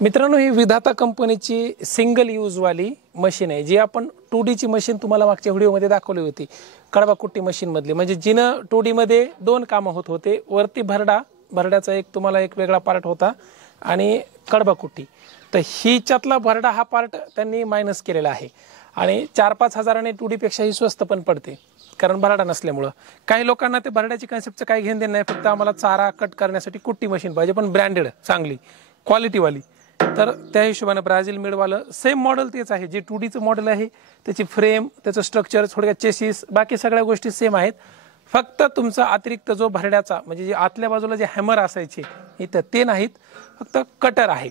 मित्रांनो, ही विधाता कंपनीची सिंगल यूजवाली मशीन आहे, जी आपण 2D ची मशीन तुम्हाला मागच्या व्हिडिओमध्ये दाखवली होती, कडबाकुट्टी मशीन मधली, म्हणजे जिनं 2D मध्ये दोन कामं होत होते. वरती भरड्याचा एक तुम्हाला एक वेगळा पार्ट होता आणि कडबाकुट्टी. तर हिच्यातला भरडा हा पार्ट त्यांनी मायनस केलेला आहे आणि 4-5 हजाराने 2D पेक्षा ही स्वस्त पण पडते, कारण भरडा नसल्यामुळं. काही लोकांना ते भरड्याची कन्सेप्टचं काही घेणं देणं नाही, फक्त आम्हाला चारा कट करण्यासाठी कुट्टी मशीन पाहिजे, पण ब्रँडेड, चांगली क्वालिटीवाली. तर त्या हिशोबाने ब्राझील मेडवालं सेम मॉडेल तेच आहे, जे 2Dचं मॉडेल आहे. त्याची फ्रेम, त्याचं स्ट्रक्चर, थोडक्यात चेसिस, बाकी सगळ्या गोष्टी सेम आहेत. फक्त तुमचा अतिरिक्त जो भरड्याचा म्हणजे जे आतल्या बाजूला जे हॅमर असायचे इथं ते नाहीत, फक्त कटर आहे.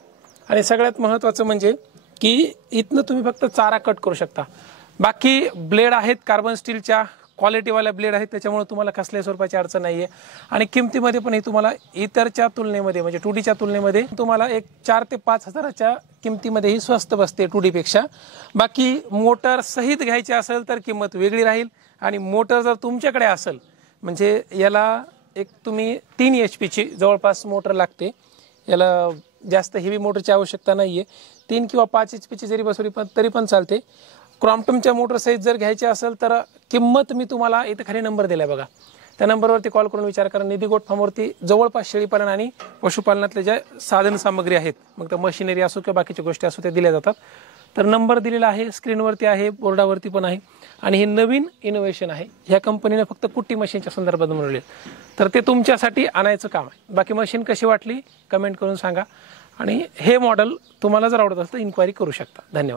आणि सगळ्यात महत्त्वाचं म्हणजे की इथनं तुम्ही फक्त चारा कट करू शकता. बाकी ब्लेड आहेत कार्बन स्टीलच्या क्वालिटीवाल्या ब्लेड आहेत, त्याच्यामुळे तुम्हाला कसल्याही स्वरूपाची अडचण नाही आहे. आणि किमतीमध्ये पण ही तुम्हाला इतरच्या तुलनेमध्ये म्हणजे 2Dच्या तुलनेमध्ये तुम्हाला एक 4 ते 5 हजाराच्या किमतीमध्ये ही स्वस्त बसते 2D पेक्षा. बाकी मोटर सहित घ्यायची असेल तर किंमत वेगळी राहील. आणि मोटर जर तुमच्याकडे असेल म्हणजे याला एक तुम्ही 3 HP ची जवळपास मोटर लागते. याला जास्त हेवी मोटरची आवश्यकता नाही आहे. 3 किंवा 5 HP ची जरी बसवली तरी पण चालते. क्रॉम्प्टनच्या मोटर सहित जर घ्यायची असेल तर किंमत मी तुम्हाला इथे खाली नंबर दिलाय बघा, त्या नंबरवरती कॉल करून विचार करा. निधी गोट फार्मवरती जवळपास शेळीपालन आणि पशुपालनातले जे साधन सामग्री आहेत, मग त्या मशिनरी असो किंवा बाकीच्या गोष्टी असो, त्या दिल्या जातात. तर नंबर दिलेला आहे, स्क्रीनवरती आहे, बोर्डावरती पण आहे. आणि हे नवीन इनोव्हेशन आहे, ह्या कंपनीने फक्त कुट्टी मशीनच्या संदर्भात बनवले. तर ते तुमच्यासाठी आणायचं काम आहे. बाकी मशीन कशी वाटली कमेंट करून सांगा. आणि हे मॉडेल तुम्हाला जर आवडत असेल तर इन्क्वायरी करू शकता. धन्यवाद.